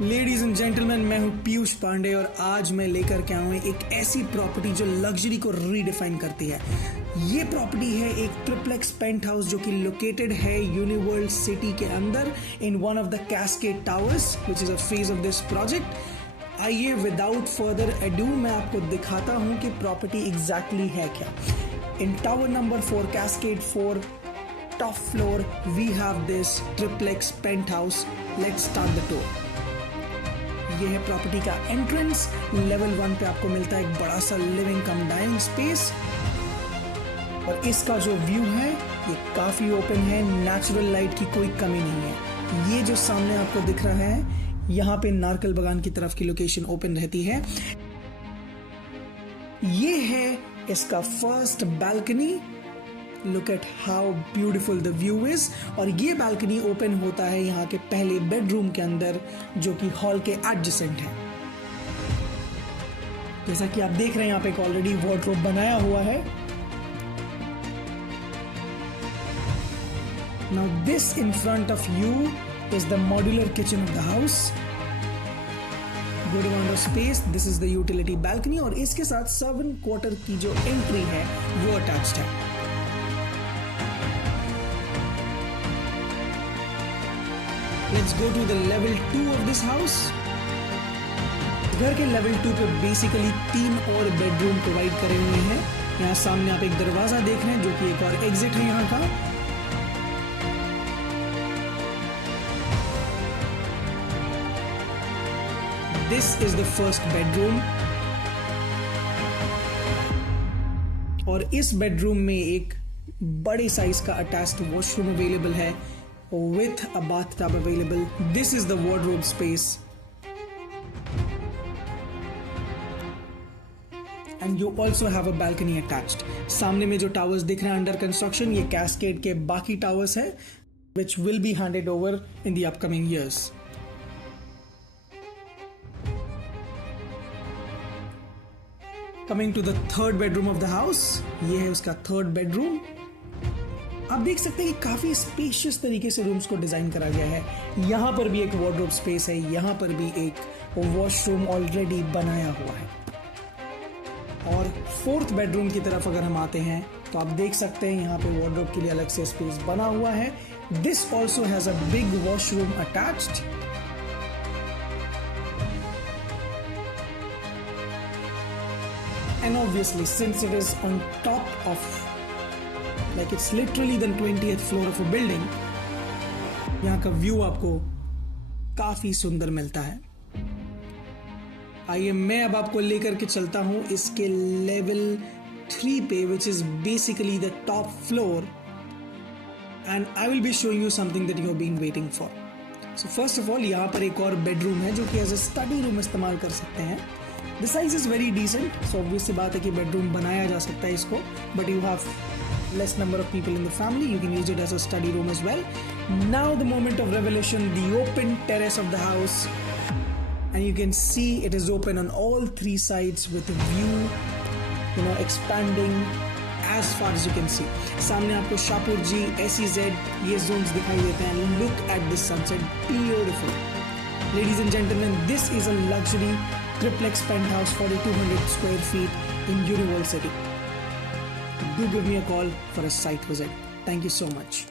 Ladies and gentleman, मैं हूं पीयूष पांडे और आज मैं लेकर के आया हूं एक ऐसी प्रॉपर्टी जो लग्जरी को रीडिफाइन करती है। ये प्रॉपर्टी है एक ट्रिप्लेक्स पेंट हाउस जो कि लोकेटेड है यूनिवर्ल्ड सिटी के अंदर in one of the cascade towers which is a phase of this project. आइए विदाउट फर्दर एडू मैं आपको दिखाता हूं कि प्रॉपर्टी एग्जैक्टली है क्या। In tower number 4 cascade 4 top floor we have this triplex penthouse. Let's start the tour. ये है प्रॉपर्टी का एंट्रेंस। लेवल 1 पे आपको मिलता है एक बड़ा सा लिविंग कम डाइनिंग स्पेस और इसका जो व्यू है ये काफी ओपन है। नेचुरल लाइट की कोई कमी नहीं है। ये जो सामने आपको दिख रहा है यहाँ पे नारकल बागान की तरफ की लोकेशन ओपन रहती है। ये है इसका first balcony. Look at how beautiful the view is. और ये बालकनी ओपन होता है यहाँ के पहले बेडरूम के अंदर जो कि हॉल के एडजेसेंट है। जैसा कि आप देख रहे हैं यहाँ पे एक ऑलरेडी वार्डरोब बनाया हुआ है। Now this in front of you is the modular kitchen of the house. Good amount of space. This is the utility balcony और इसके साथ servant quarter की जो एंट्री है वो अटैच्ड है। Let's go to the level 2 of this house. घर के level 2 पे बेसिकली 3 और बेडरूम प्रोवाइड करे हुए हैं। यहाँ सामने आप एक दरवाजा देख रहे हैं जो कि एक और एग्जिट है यहाँ का। This is the first bedroom और इस बेडरूम में एक बड़े साइज का अटैच्ड वॉशरूम अवेलेबल है with a bathtub available. This is the wardrobe space and you also have a balcony attached. सामने में जो टावर्स दिख रहे हैं अंडर कंस्ट्रक्शन ये कैस्केड के बाकी टावर्स है which will be handed over in the upcoming years. Coming to the third bedroom of the house, ये है उसका थर्ड बेडरूम। आप देख सकते हैं कि काफी स्पेशियस तरीके से रूम्स को डिजाइन करा गया है। यहाँ पर भी एक वार्डरोब स्पेस है, यहाँ पर भी एक वॉशरूम ऑलरेडी बनाया हुआ है। और फोर्थ बेडरूम की तरफ अगर हम आते हैं तो आप देख सकते हैं यहाँ पे वार्डरोब के लिए अलग से स्पेस बना हुआ है। This also has a big washroom attached. And obviously, since it is on top of, like it's literally the 20th floor of a building, यहाँ का व्यू आपको काफी सुंदर मिलता है। आइए मैं अब आपको लेकर के चलता हूँ इसके लेवल 3 पे, which is basically the top floor, and I will be showing you something that you have been waiting for. So first of all, यहाँ पर एक और बेडरूम है जो कि एज ए स्टडी रूम इस्तेमाल कर सकते हैं। The size is very decent, so obvious सी बात है कि बेडरूम बनाया जा सकता है इसको, but you have less number of people in the family, you can use it as a study room as well. Now the moment of revelation, the open terrace of the house, and you can see it is open on all 3 sides with a view, expanding as far as you can see. सामने आपको शाहपुर जी, SEZ ये zones दिखाई देते हैं। Look at this sunset, beautiful. Ladies and gentlemen, this is a luxury triplex penthouse, 4200 square feet in Uniworld City. Do give me a call for a site visit. Thank you so much.